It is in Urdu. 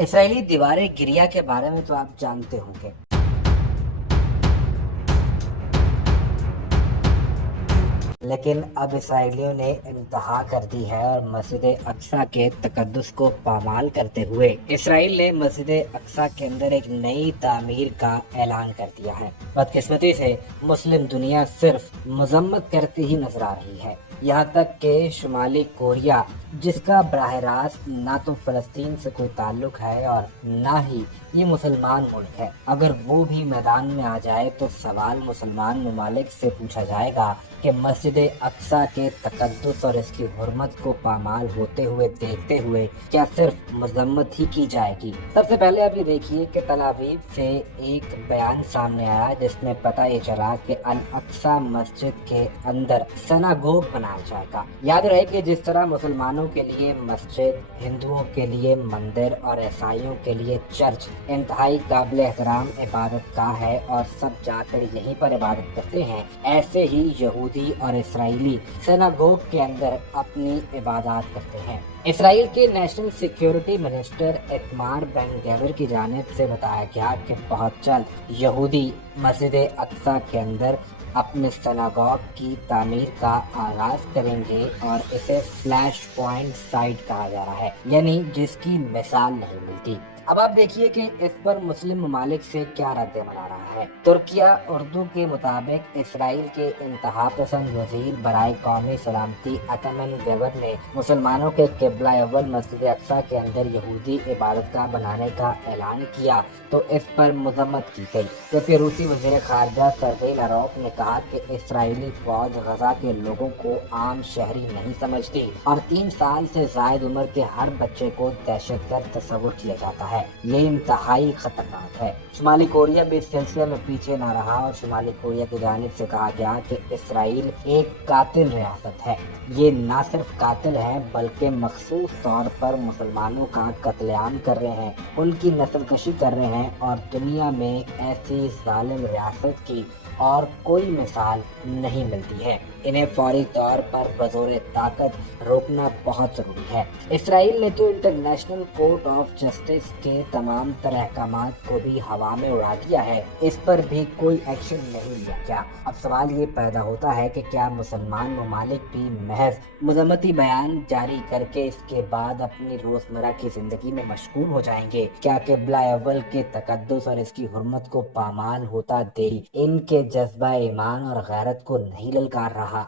اسرائیلی دیوار گریا کے بارے میں تو آپ جانتے ہوں گے، لیکن اب اسرائیلیوں نے انتہا کر دی ہے اور مسجد اقصی کے تقدس کو پامال کرتے ہوئے اسرائیل نے مسجد اقصی کے اندر ایک نئی تعمیر کا اعلان کر دیا ہے۔ بدقسمتی سے مسلم دنیا صرف مذمت کرتی ہی نظر آ رہی ہے، یہاں تک کہ شمالی کوریا، جس کا براہ راست نہ تو فلسطین سے کوئی تعلق ہے اور نہ ہی یہ مسلمان ملک ہے، اگر وہ بھی میدان میں آ جائے تو سوال مسلمان ممالک سے پوچھا جائے گا کہ مسجد اقصی کے تقدس اور اس کی حرمت کو پامال ہوتے ہوئے دیکھتے ہوئے کیا صرف مذمت ہی کی جائے گی؟ سب سے پہلے اب یہ دیکھیے کہ تل ابیب سے ایک بیان سامنے آیا جس میں پتہ یہ چلا کہ الاقصی مسجد کے اندر سناگوگ بنایا جائے گا۔ یاد رہے کہ جس طرح مسلمانوں کے لیے مسجد، ہندوؤں کے لیے مندر اور عیسائیوں کے لیے چرچ انتہائی قابل احترام عبادت گاہ ہے اور سب جا کر یہیں پر عبادت کرتے ہیں، ایسے ہی یہودی اور اسرائیلی سناگوگ کے اندر اپنی عبادات کرتے ہیں۔ اسرائیل کے نیشنل سیکیورٹی منسٹر ایتمار بین گویر کی جانب سے بتایا گیا کہ بہت جلد یہودی مسجد اقصی کے اندر اپنے سناگوگ کی تعمیر کا آغاز کریں گے اور اسے فلیش پوائنٹ سائٹ کہا جا رہا ہے، یعنی جس کی مثال نہیں ملتی۔ اب آپ دیکھیے کہ اس پر مسلم ممالک سے کیا رد عمل آ رہا ہے۔ ترکیہ اردو کے مطابق اسرائیل کے انتہا پسند وزیر برائے قومی سلامتی ایتمن گویر نے مسلمانوں کے قبلہ اول مسجد اقصی کے اندر یہودی عبادت گاہ بنانے کا اعلان کیا تو اس پر مذمت کی گئی، جبکہ روسی وزیر خارجہ سرگئی لاروف نے کہا کہ اسرائیلی فوج غزہ کے لوگوں کو عام شہری نہیں سمجھتی اور 3 سال سے زائد عمر کے ہر بچے کو دہشت گرد تصور کیا جاتا ہے، یہ انتہائی خطرناک ہے۔ شمالی کوریا بھی اس سلسلے میں پیچھے نہ رہا اور شمالی کوریا کی جانب سے کہا گیا کہ اسرائیل ایک قاتل ریاست ہے، یہ نہ صرف قاتل ہے بلکہ مخصوص طور پر مسلمانوں کا قتل عام کر رہے ہیں، ان کی نسل کشی کر رہے ہیں اور دنیا میں ایسی ظالم ریاست کی اور کوئی مثال نہیں ملتی ہے، انہیں فوری طور پر بزور طاقت روکنا بہت ضروری ہے۔ اسرائیل نے تو انٹرنیشنل کورٹ آف جسٹس کے تمام تر احکامات کو بھی ہوا میں اڑا دیا ہے، اس پر بھی کوئی ایکشن نہیں لیا کیا؟ اب سوال یہ پیدا ہوتا ہے کہ کیا مسلمان ممالک بھی محض مذمتی بیان جاری کر کے اس کے بعد اپنی روزمرہ کی زندگی میں مشغول ہو جائیں گے؟ کیا قبلہ اول کے تقدس اور اس کی حرمت کو پامال ہوتا دیکھ ان کے جذبہ ایمان اور غیرت کو نہیں للکار رہا؟